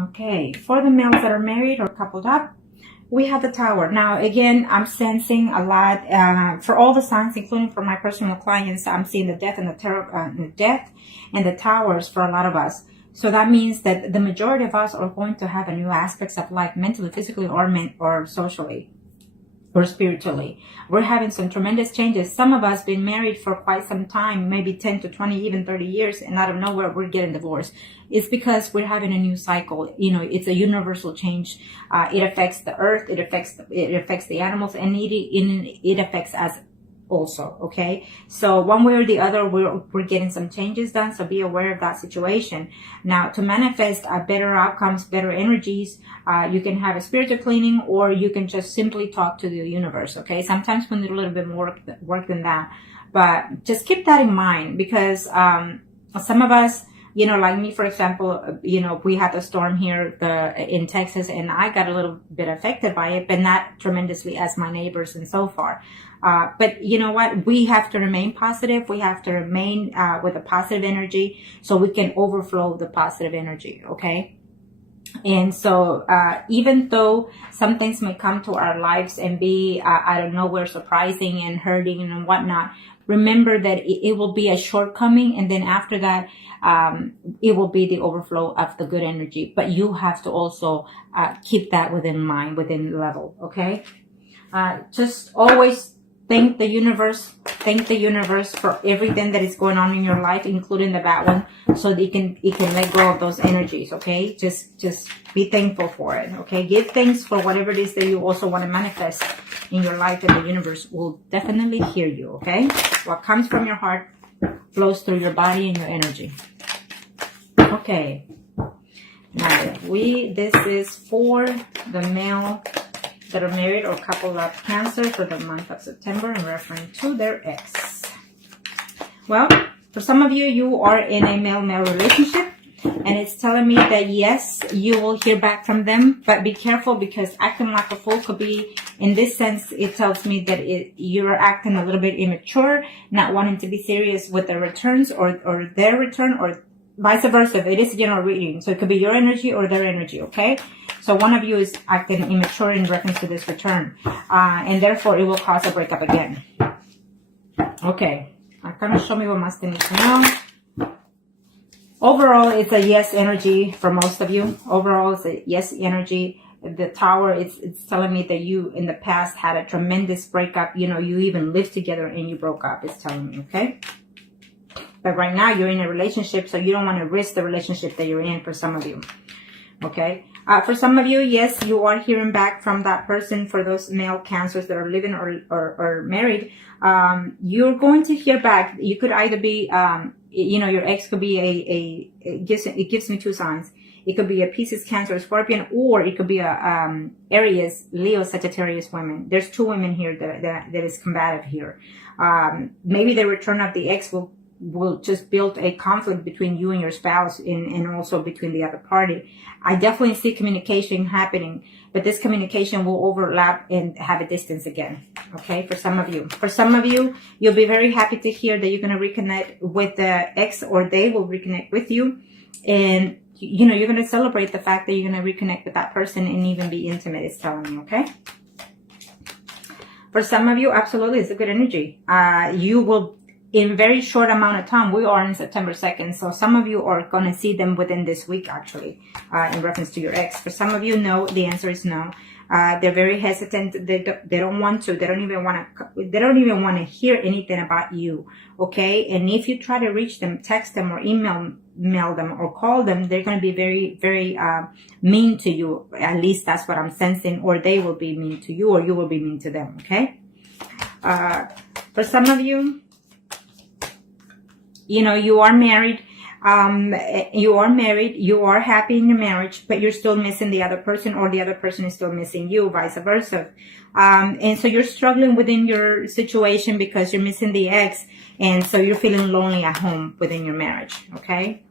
Okay, for the males that are married or coupled up, we have the Tower. Now, again, I'm sensing a lot for all the signs, including for my personal clients. I'm seeing the death and the death and the Towers for a lot of us. So that means that the majority of us are going to have a new aspects of life, mentally, physically, or socially, or spiritually. We're having some tremendous changes. Some of us been married for quite some time, maybe 10 to 20, even 30 years, and out of nowhere we're getting divorced. It's because we're having a new cycle. You know, it's a universal change. It affects the earth, it affects the animals, and it affects us also. Okay, so one way or the other, we're getting some changes done, so be aware of that situation. Now, to manifest better outcomes, better energies, you can have a spiritual cleaning, or you can just simply talk to the universe. Okay, sometimes we need a little bit more work than that, but just keep that in mind, because some of us, you know, like me, for example, you know, we had a storm here in Texas, and I got a little bit affected by it, but not tremendously as my neighbors and so far. But you know what? We have to remain positive. We have to remain with a positive energy, so we can overflow the positive energy. Okay. And so, even though some things may come to our lives and be out of nowhere, surprising and hurting and whatnot, remember that it will be a shortcoming, and then after that, it will be the overflow of the good energy. But you have to also keep that within mind, within level. Okay. Just always thank the universe for everything that is going on in your life, including the bad one, so that it can let go of those energies. Okay, just be thankful for it. Okay, give thanks for whatever it is that you also want to manifest in your life, and the universe will definitely hear you. Okay, what comes from your heart flows through your body and your energy. Okay, now this is for the male that are married or couple of Cancer for the month of September and referring to their ex. Well, for some of you, you are in a male-male relationship, and it's telling me that yes, you will hear back from them, but be careful, because acting like a fool could be, in this sense, it tells me that you're acting a little bit immature, not wanting to be serious with the returns or their return, or vice versa. It is a general reading, so it could be your energy or their energy. Okay, so one of you is acting immature in reference to this return, and therefore it will cause a breakup again. Okay, kind of show me what Master needs to know. Overall, it's a yes energy for most of you. Overall, it's a yes energy. The Tower, it's telling me that you in the past had a tremendous breakup. You know, you even lived together and you broke up. It's telling me. Okay. But right now you're in a relationship, so you don't want to risk the relationship that you're in, for some of you. Okay. For some of you, yes, you are hearing back from that person. For those male Cancers that are living or married, you're going to hear back. You could either be, you know, your ex could be it gives me two signs. It could be a Pisces, Cancer, Scorpion, or it could be a Aries, Leo, Sagittarius women. There's two women here that is combative here. Maybe the return of the ex will just build a conflict between you and your spouse, and also between the other party. I definitely see communication happening, but this communication will overlap and have a distance again. Okay, for some of you, you'll be very happy to hear that you're going to reconnect with the ex, or they will reconnect with you, and you know, you're going to celebrate the fact that you're going to reconnect with that person and even be intimate. It's telling me. Okay. For some of you, absolutely, it's a good energy. You will, in very short amount of time, we are in September 2nd. So some of you are going to see them within this week, actually, in reference to your ex. For some of you, no, the answer is no. They're very hesitant. They don't want to. They don't even want to hear anything about you. Okay. And if you try to reach them, text them or email them or call them, they're going to be very, very, mean to you. At least that's what I'm sensing. Or they will be mean to you, or you will be mean to them. Okay. For some of you, you know, you are married. You are happy in your marriage, but you're still missing the other person, or the other person is still missing you, vice versa. And so you're struggling within your situation because you're missing the ex, and so you're feeling lonely at home within your marriage. Okay.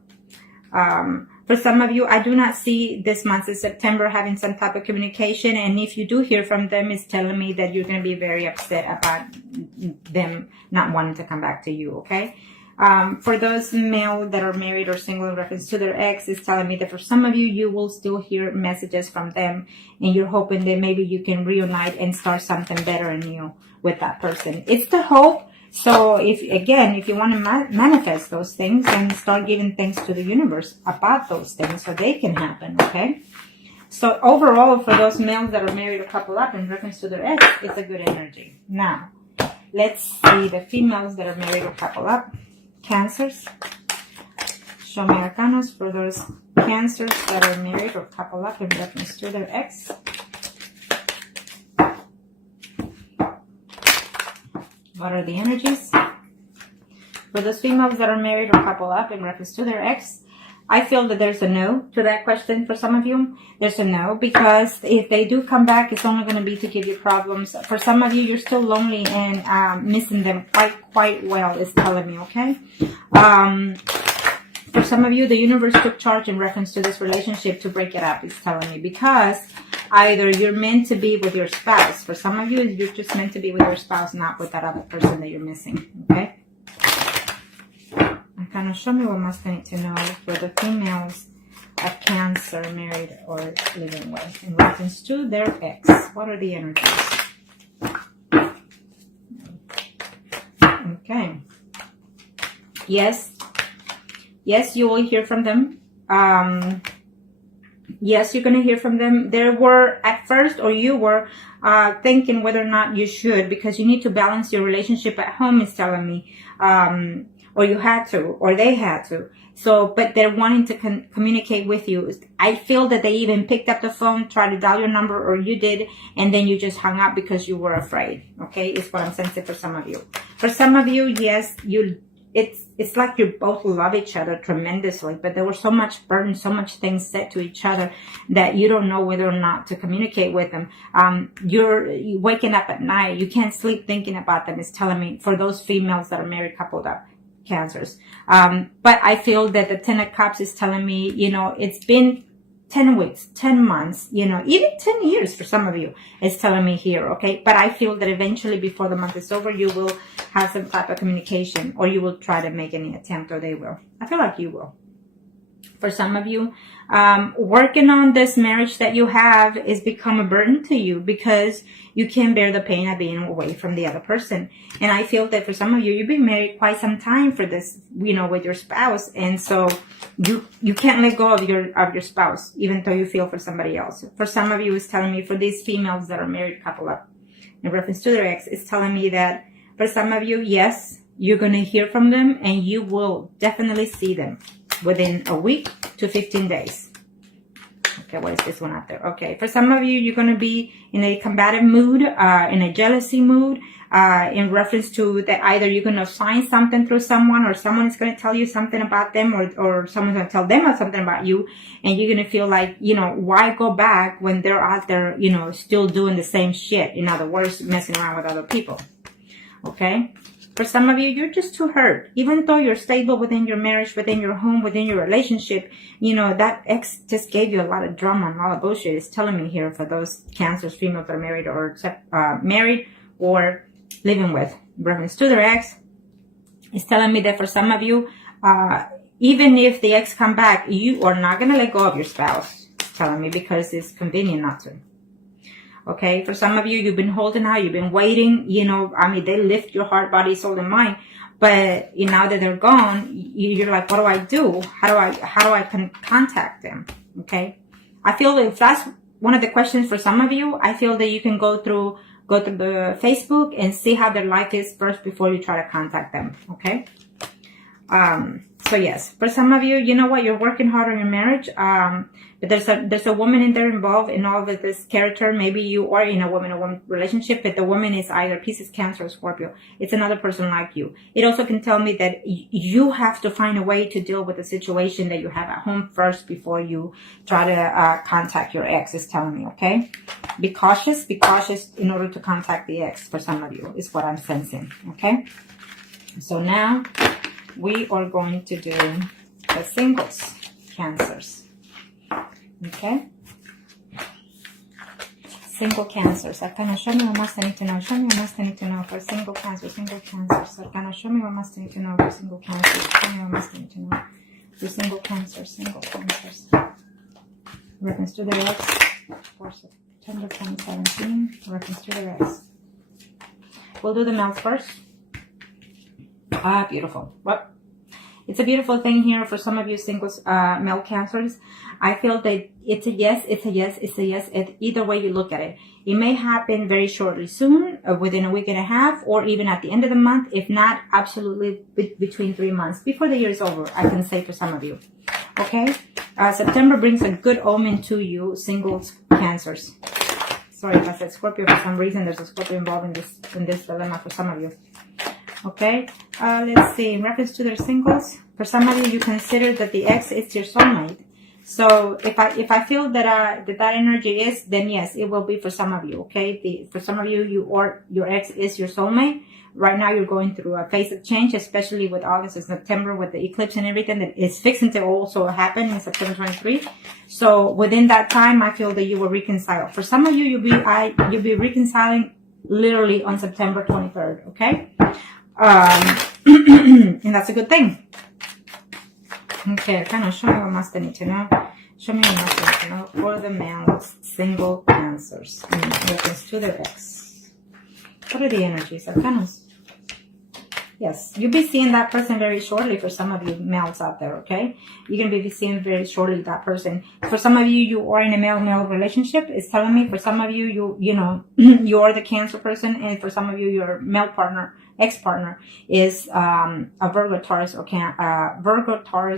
For some of you, I do not see this month of September having some type of communication, and if you do hear from them, it's telling me that you're going to be very upset about them not wanting to come back to you. Okay. For those male that are married or single in reference to their ex, is telling me that for some of you, you will still hear messages from them, and you're hoping that maybe you can reunite and start something better and new with that person. It's the hope. So if you want to manifest those things, and start giving things to the universe about those things so they can happen, okay? So overall, for those males that are married or couple up in reference to their ex, it's a good energy. Now, let's see the females that are married or couple up. Cancers. Show me arcanas for those cancers that are married or couple up in reference to their ex. What are the energies? For those females that are married or couple up in reference to their ex, I feel that there's a no to that question for some of you. There's a no, because if they do come back, it's only going to be to give you problems. For some of you, you're still lonely and missing them quite well, it's telling me, okay? For some of you, the universe took charge in reference to this relationship to break it up, it's telling me, because either you're meant to be with your spouse. For some of you, you're just meant to be with your spouse, not with that other person that you're missing, okay? Kind of show me what must I need to know for the females of Cancer, married or living with, in reference to their ex. What are the energies? Okay. Yes, you will hear from them. Yes, you're going to hear from them. There were at first, or you were thinking whether or not you should, because you need to balance your relationship at home, is telling me. Or you had to, or they had to. So, but they're wanting to communicate with you. I feel that they even picked up the phone, tried to dial your number, or you did, and then you just hung up because you were afraid. Okay, is what I'm sensing for some of you. For some of you, yes, it's like you both love each other tremendously, but there was so much burden, so much things said to each other that you don't know whether or not to communicate with them. You're waking up at night, you can't sleep thinking about them, is telling me, for those females that are married, coupled up. Cancers. But I feel that the 10 of Cups is telling me, it's been 10 weeks, 10 months, even 10 years for some of you, it's telling me here, okay? But I feel that eventually, before the month is over, you will have some type of communication, or you will try to make any attempt, or they will. I feel like you will. For some of you, working on this marriage that you have is become a burden to you, because you can't bear the pain of being away from the other person. And I feel that for some of you, you've been married quite some time for this, with your spouse. And so you can't let go of your spouse, even though you feel for somebody else. For some of you, it's telling me, for these females that are married, couple up, in reference to their ex, it's telling me that for some of you, yes, you're going to hear from them, and you will definitely see them within a week to 15 days. Okay, what is this one out there? Okay, for some of you, you're going to be in a combative mood, in a jealousy mood, in reference to that either you're going to find something through someone, or someone is going to tell you something about them, or someone's going to tell them something about you, and you're going to feel like, why go back when they're out there, still doing the same shit. In other words, messing around with other people. Okay? For some of you, you're just too hurt. Even though you're stable within your marriage, within your home, within your relationship, that ex just gave you a lot of drama and a lot of bullshit. It's telling me here, for those Cancers, females that are married or living with, reference to their ex, it's telling me that for some of you, even if the ex come back, you are not going to let go of your spouse. It's telling me, because it's convenient not to. Okay, for some of you, you've been holding out, you've been waiting, they lift your heart, body, soul, and mind. But now that they're gone, you're like, what do I do? How do I contact them? Okay, I feel that if that's one of the questions for some of you, I feel that you can go through the Facebook and see how their life is first before you try to contact them. Okay. So yes, for some of you, you know what, you're working hard on your marriage, but there's a woman in there involved in all of this character. Maybe you are in a woman relationship, but the woman is either Pisces, Cancer, or Scorpio. It's another person like you. It also can tell me that you have to find a way to deal with the situation that you have at home first before you try to contact your ex, is telling me, okay? Be cautious in order to contact the ex for some of you, is what I'm sensing, okay? So now we are going to do the singles, Cancers. Okay? single cancers. Arcana, show me what must I need to know. Show me what must I need to know for single cancers. Single cancers. Arcana, show me what must I need to know for single cancers. Show me what must I need to know for single cancers. Single cancers. Reference to the ex for September 2017. Reference to the ex. We'll do the males first. Ah, beautiful. Well, it's a beautiful thing here for some of you singles, male cancers. I feel that it's a yes, it's a yes, it's a yes. Either way you look at it. It may happen very shortly soon, within a week and a half, or even at the end of the month. If not, absolutely between 3 months. Before the year is over, I can say for some of you. Okay? September brings a good omen to you, singles cancers. Sorry if I said Scorpio for some reason. There's a Scorpio involved in this dilemma for some of you. Okay, let's see. In reference to their singles, for some of you, you consider that the ex is your soulmate. So if I feel that that energy is, then yes, it will be for some of you. Okay, for some of you, your ex is your soulmate. Right now, you're going through a phase of change, especially with August and September, with the eclipse and everything that is fixing to also happen in September 23. So within that time, I feel that you will reconcile. For some of you, you'll be reconciling literally on September 23rd. Okay. And that's a good thing. Okay, kind of show me what must I need to know. Show me what must I need to know for the males, single cancers, in reference to their ex. What are the energies? Arcanas. Yes, you'll be seeing that person very shortly for some of you males out there, okay? You're going to be seeing very shortly that person. For some of you, you are in a male-male relationship. It's telling me for some of you, you know, you are the Cancer person. And for some of you, your male partner, ex-partner is a Virgo, Taurus,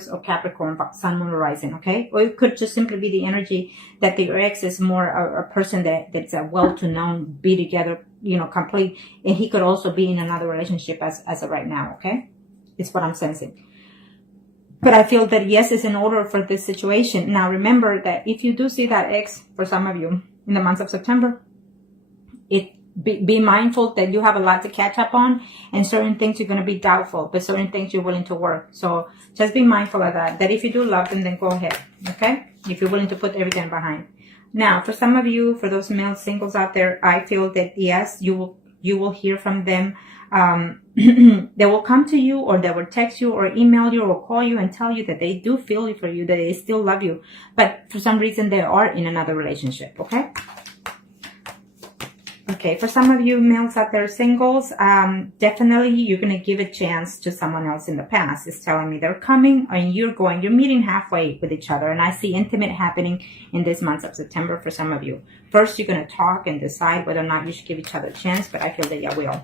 or Capricorn, Sun, Moon, Rising, okay? Or it could just simply be the energy that your ex is more a person that's a well-to-known, be together, you know, complete, and he could also be in another relationship as of right now, okay? It's what I'm sensing. But I feel that yes, is in order for this situation. Now remember that if you do see that ex, for some of you, in the month of September, be mindful that you have a lot to catch up on, and certain things you're going to be doubtful, but certain things you're willing to work. So just be mindful of that if you do love them, then go ahead, okay? If you're willing to put everything behind. Now, for some of you, for those male singles out there, I feel that yes, you will hear from them. They will come to you, or they will text you or email you or call you and tell you that they do feel for you, that they still love you. But for some reason, they are in another relationship, okay? Okay, for some of you males out there, singles, definitely you're going to give a chance to someone else in the past. It's telling me they're coming and you're meeting halfway with each other. And I see intimate happening in this month of September for some of you. First, you're going to talk and decide whether or not you should give each other a chance, but I feel that you will.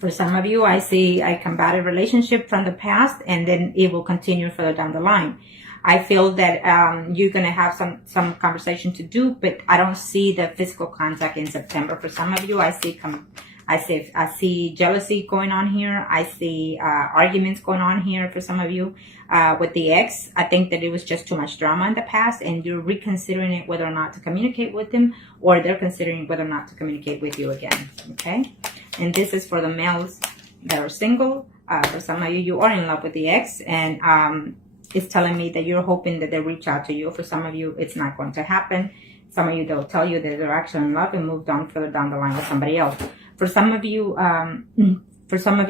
For some of you, I see a combative relationship from the past, and then it will continue further down the line. I feel that you're going to have some conversation to do, but I don't see the physical contact in September. For some of you, I see jealousy going on here. I see arguments going on here for some of you with the ex. I think that it was just too much drama in the past, and you're reconsidering it whether or not to communicate with them, or they're considering whether or not to communicate with you again. Okay, and this is for the males that are single. For some of you, you are in love with the ex, and it's telling me that you're hoping that they reach out to you. For some of you, it's not going to happen. Some of you, they'll tell you that they're actually in love and moved on further down the line with somebody else. For some of you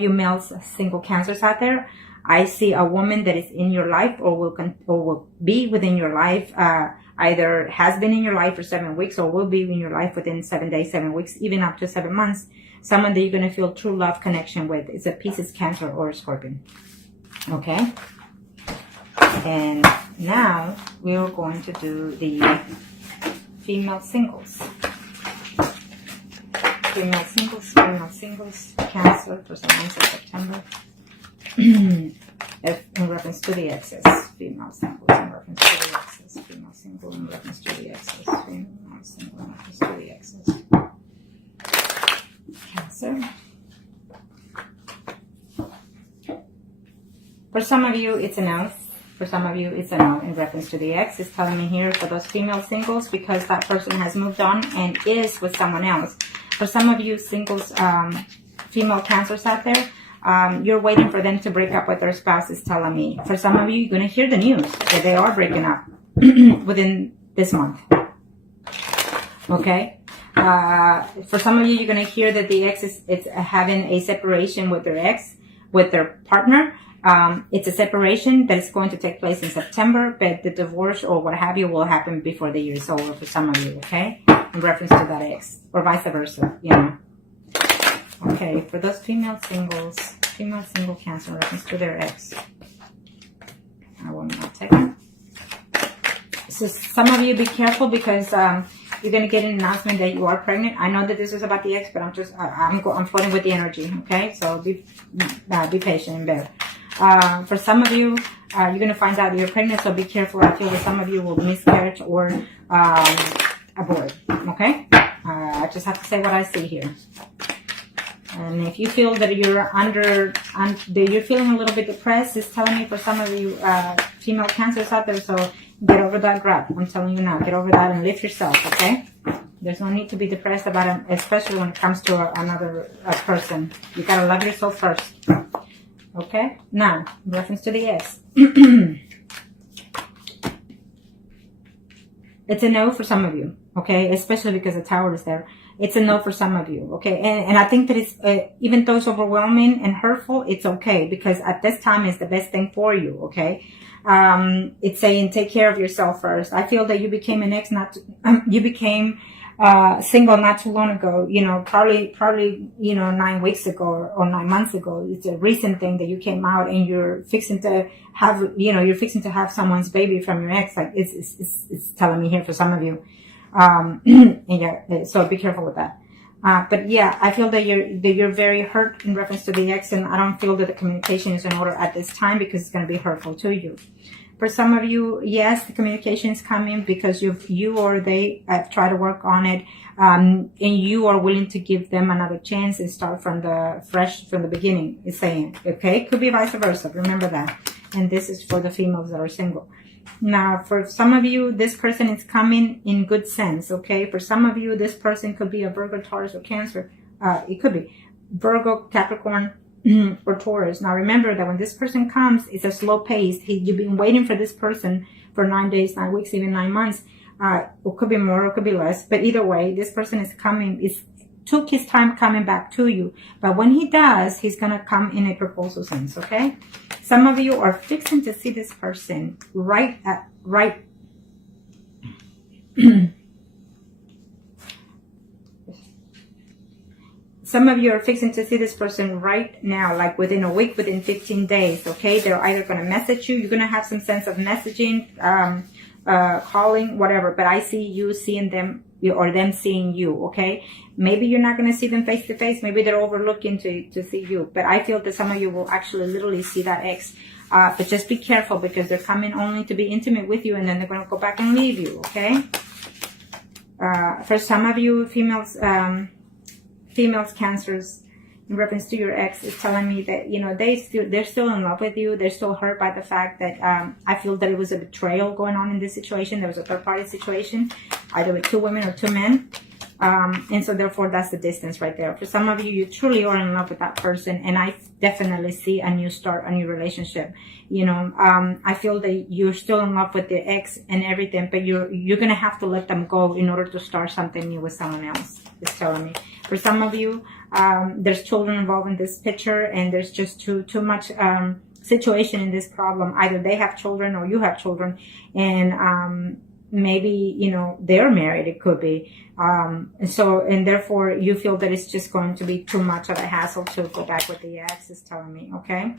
males, single cancers out there, I see a woman that is in your life or will be within your life, either has been in your life for 7 weeks or will be in your life within 7 days, 7 weeks, even up to 7 months. Someone that you're going to feel true love connection with. It's a Pisces, Cancer, or a Scorpion. Okay? And now we're going to do the female singles. Female singles, Cancer for some months of September. In reference to the exes. Female singles in reference to the exes. Female single in reference to the exes. Female single in reference to the exes. Cancer. For some of you, it's a no. For some of you, it's a no in reference to the ex. It's telling me here for those female singles, because that person has moved on and is with someone else. For some of you singles, female cancers out there, you're waiting for them to break up with their spouse, is telling me. For some of you, you're going to hear the news that they are breaking up within this month. Okay. For some of you, you're going to hear that the ex is having a separation with their ex, with their partner. It's a separation that is going to take place in September, but the divorce or what have you will happen before the year is over for some of you, okay? In reference to that ex, or vice versa, you know. Okay, for those female single Cancer in reference to their ex. I will not take it. So some of you be careful because you're going to get an announcement that you are pregnant. I know that this is about the ex, but I'm floating with the energy, okay? So be patient and bear. For some of you, you're going to find out you're pregnant, so be careful. I feel that some of you will miscarriage or abort, okay? I just have to say what I see here. And if you feel that you're you're feeling a little bit depressed, it's telling me for some of you female Cancers out there, so get over that crap. I'm telling you now, get over that and lift yourself, okay? There's no need to be depressed about it, especially when it comes to another person. You gotta love yourself first. Okay? Now, in reference to the ex. It's a no for some of you, okay? Especially because the Tower is there. It's a no for some of you, okay? And I think that it's, even though it's overwhelming and hurtful, it's okay. Because at this time, it's the best thing for you, okay? It's saying take care of yourself first. I feel that you became an ex, you became single not too long ago, you know, probably, 9 weeks ago or 9 months ago. It's a recent thing that you came out and you're fixing to have someone's baby from your ex. Like it's telling me here for some of you. And yeah, so be careful with that. But yeah, I feel that you're very hurt in reference to the ex, and I don't feel that the communication is in order at this time because it's going to be hurtful to you. For some of you, yes, the communication is coming because you or they have tried to work on it, and you are willing to give them another chance and start from the beginning. It's saying, okay, could be vice versa. Remember that. And this is for the females that are single. Now, for some of you, this person is coming in good sense, okay? For some of you, this person could be a Virgo, Taurus, or Cancer. It could be Virgo, Capricorn, or Taurus. Now, remember that when this person comes, it's a slow pace. You've been waiting for this person for 9 days, 9 weeks, even 9 months. It could be more, it could be less. But either way, this person is coming. Took his time coming back to you. But when he does, he's going to come in a proposal sense, okay? Some of you are fixing to see this person right. Some of you are fixing to see this person right now, like within a week, within 15 days, okay? They're either going to message you. You're going to have some sense of messaging, calling, whatever. But I see you seeing them or them seeing you, okay? Maybe you're not going to see them face to face. Maybe they're overlooking to see you. But I feel that some of you will actually literally see that ex. But just be careful because they're coming only to be intimate with you and then they're going to go back and leave you, okay? For some of you females, Cancers, in reference to your ex, is telling me that, you know, they're still in love with you. They're still hurt by the fact that I feel that it was a betrayal going on in this situation. There was a third-party situation, either with 2 women or 2 men. And so therefore that's the distance right there. For some of you, you truly are in love with that person, and I definitely see a new start, a new relationship. You know, I feel that you're still in love with the ex and everything, but you're gonna have to let them go in order to start something new with someone else. It's telling me. For some of you, there's children involved in this picture, and there's just too much situation in this problem. Either they have children or you have children, and maybe, you know, they're married, it could be. And therefore you feel that it's just going to be too much of a hassle to go back with the ex, is telling me, okay?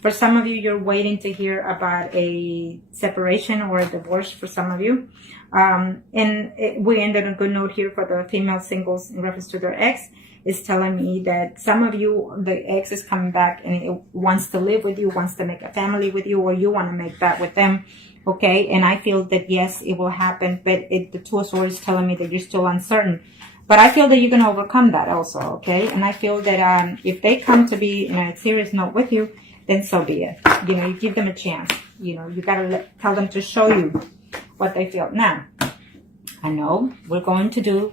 For some of you, you're waiting to hear about a separation or a divorce for some of you. We ended on a good note here for the female singles in reference to their ex. Is telling me that some of you, the ex is coming back and it wants to live with you, wants to make a family with you, or you want to make that with them. Okay, and I feel that yes, it will happen, but the 2 of Swords is telling me that you're still uncertain. But I feel that you're going to overcome that also, okay? And I feel that if they come to be in a serious note with you, then so be it. You know, you give them a chance. You know, you got to tell them to show you what they feel. Now, I know we're going to do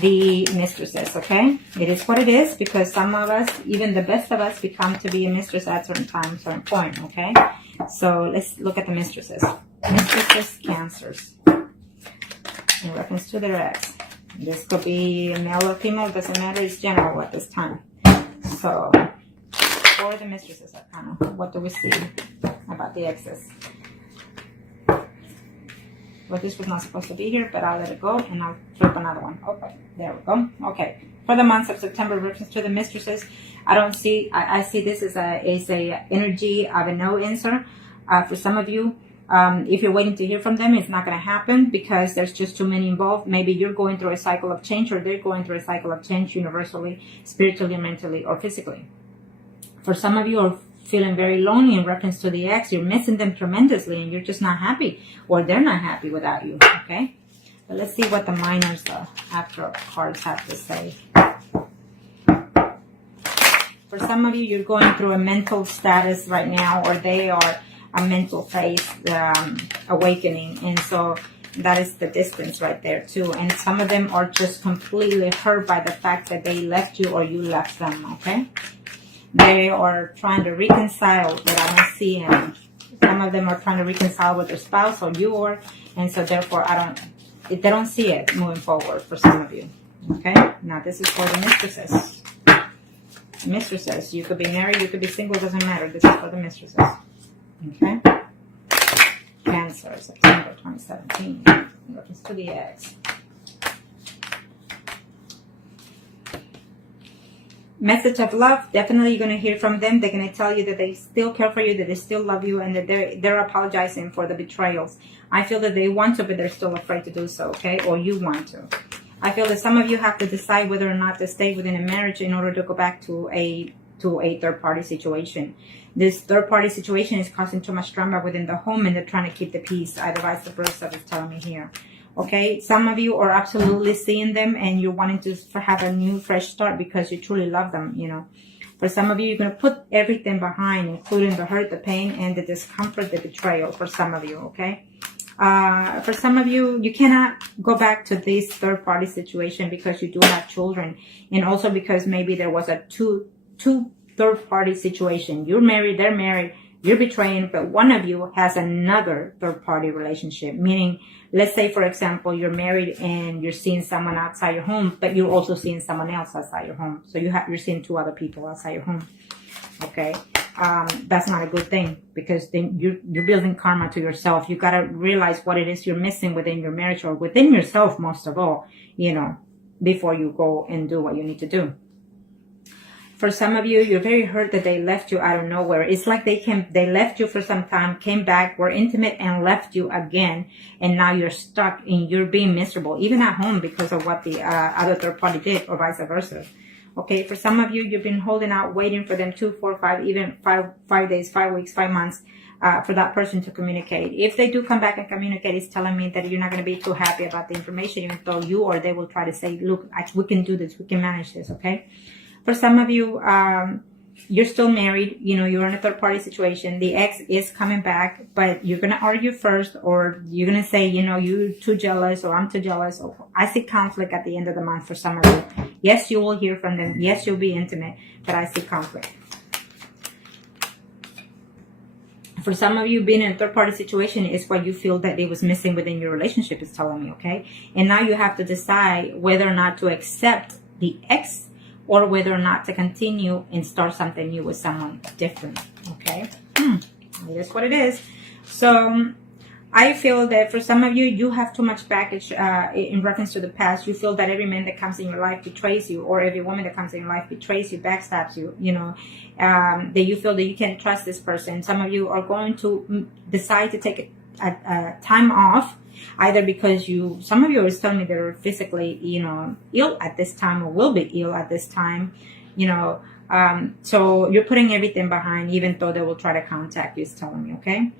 the mistresses, okay? It is what it is, because some of us, even the best of us, become to be a mistress at certain time, certain point, okay? So let's look at the mistresses. Mistresses, Cancers, in reference to their ex. This could be male or female, doesn't matter. It's general at this time. So, for the mistresses, Arcana, what do we see about the exes? Well, this was not supposed to be here, but I'll let it go, and I'll flip another one. Okay, there we go. Okay, for the months of September, reference to the mistresses, I don't see. I see this as a energy of a no answer. For some of you, if you're waiting to hear from them, it's not going to happen because there's just too many involved. Maybe you're going through a cycle of change, or they're going through a cycle of change universally, spiritually, mentally, or physically. For some of you are feeling very lonely in reference to the ex. You're missing them tremendously, and you're just not happy, or they're not happy without you. Okay, but let's see what the minors, the after cards, have to say. For some of you, you're going through a mental status right now, or they are a mental phase awakening, and so that is the distance right there too. And some of them are just completely hurt by the fact that they left you or you left them. Okay, they are trying to reconcile, but I don't see any. Some of them are trying to reconcile with their spouse, or you are, and so therefore they don't see it moving forward for some of you. Okay, now this is for the mistresses. Mistresses, you could be married, you could be single, doesn't matter. This is for the mistresses. Okay, Cancer, September 2017. Reference to the ex. Message of love. Definitely you're going to hear from them. They're going to tell you that they still care for you, that they still love you, and that they're apologizing for the betrayals. I feel that they want to, but they're still afraid to do so. Okay, or you want to. I feel that some of you have to decide whether or not to stay within a marriage in order to go back to a third-party situation. This third-party situation is causing too much drama within the home, and they're trying to keep the peace. Either vice versa, is telling me here. Okay, some of you are absolutely seeing them, and you're wanting to have a new, fresh start because you truly love them, you know. For some of you, you're going to put everything behind, including the hurt, the pain, and the discomfort, the betrayal, for some of you, okay? For some of you, you cannot go back to this third-party situation because you do have children, and also because maybe there was a two third-party situation. You're married, they're married, you're betraying, but one of you has another third-party relationship. Meaning, let's say, for example, you're married and you're seeing someone outside your home, but you're also seeing someone else outside your home. So you're seeing two other people outside your home. Okay, that's not a good thing, because then you're building karma to yourself. You got to realize what it is you're missing within your marriage, or within yourself, most of all, you know, before you go and do what you need to do. For some of you, you're very hurt that they left you out of nowhere. It's like they left you for some time, came back, were intimate, and left you again. And now you're stuck and you're being miserable, even at home, because of what the other third party did, or vice versa. Okay, for some of you, you've been holding out, waiting for them 2, 4, 5, even 5 days, 5 weeks, 5 months, for that person to communicate. If they do come back and communicate, it's telling me that you're not going to be too happy about the information, even though you or they will try to say, look, we can do this, we can manage this, okay? For some of you, you're still married, you know, you're in a third-party situation. The ex is coming back, but you're going to argue first, or you're going to say, you know, you're too jealous, or I'm too jealous. Or I see conflict at the end of the month for some of you. Yes, you will hear from them. Yes, you'll be intimate, but I see conflict. For some of you, being in a third-party situation is what you feel that it was missing within your relationship, is telling me, okay? And now you have to decide whether or not to accept the ex, or whether or not to continue and start something new with someone different, okay? It is what it is. So I feel that for some of you, you have too much baggage in reference to the past. You feel that every man that comes in your life betrays you, or every woman that comes in your life betrays you, backstabs you, you know, that you feel that you can't trust this person. Some of you are going to decide to take a time off, either because some of you are telling me they're physically, you know, ill at this time, or will be ill at this time, you know, so you're putting everything behind, even though they will try to contact you, is telling me, okay?